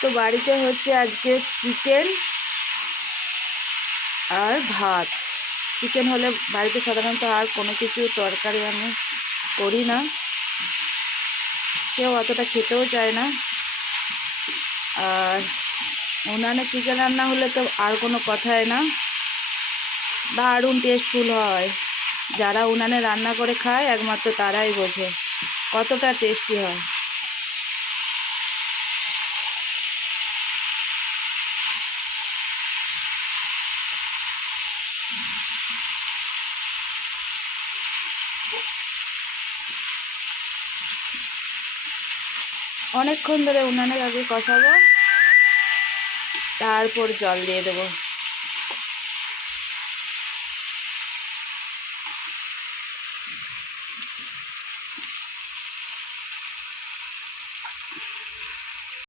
তো বাড়িতে হচ্ছে আজকে চিকেন আর ভাত। চিকেন হলে বাড়িতে সাধারণত আর কোনো কিছু তরকারি আমি করি না, কেউ অতটা খেতেও চায় না। আর উনানে চিকেন রান্না হলে তো আর কোনো কথাই না, দারুণ টেস্টফুল হয়। যারা উনানে রান্না করে খায় একমাত্র তারাই বোঝে কতটা টেস্টি হয়। অনেকক্ষণ ধরে উনানের আগে কষাবো, তারপর জল দিয়ে দেবো।